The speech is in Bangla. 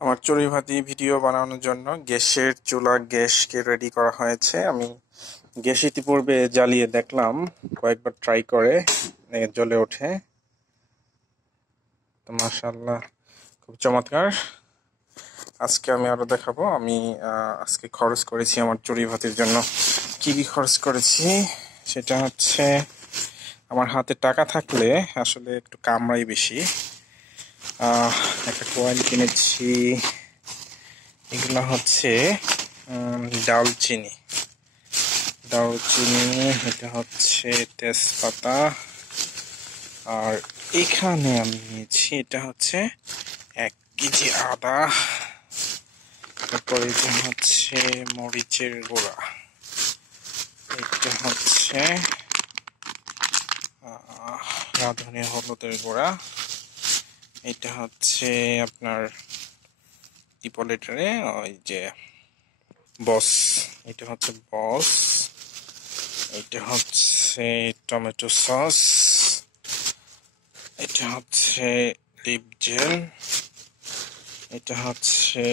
আমার চড়ুইভাতি ভিডিও বানানোর জন্য গ্যাসের চুলা গ্যাসকে রেডি করা হয়েছে। আমি গ্যাস ইতিপূর্বে জ্বালিয়ে দেখলাম, কয়েকবার ট্রাই করে জ্বলে ওঠে। তো মাশাআল্লাহ, খুব চমৎকার। আজকে আমি আরো দেখাবো। আমি আজকে খরচ করেছি আমার চড়ুইভাতির জন্য। কি কি খরচ করেছি সেটা হচ্ছে, আমার হাতে টাকা থাকলে আসলে একটু কামড়াই বেশি। একটা কয়েল কিনেছি। এগুলো হচ্ছে দারুচিনি, এটা হচ্ছে তেজপাতা। আর এখানে আমি নিয়েছি, এটা হচ্ছে 1 কেজি আদা। তারপর এটা হচ্ছে মরিচের গুঁড়া, এটা হচ্ছে রাঁধুনি হলুদের গুঁড়া, এটা হচ্ছে আপনার টিপোলেটারে ওই যে বস, এটা হচ্ছে বস, এটা হচ্ছে টমেটো সস, এটা হচ্ছে লিপ জেল, এটা হচ্ছে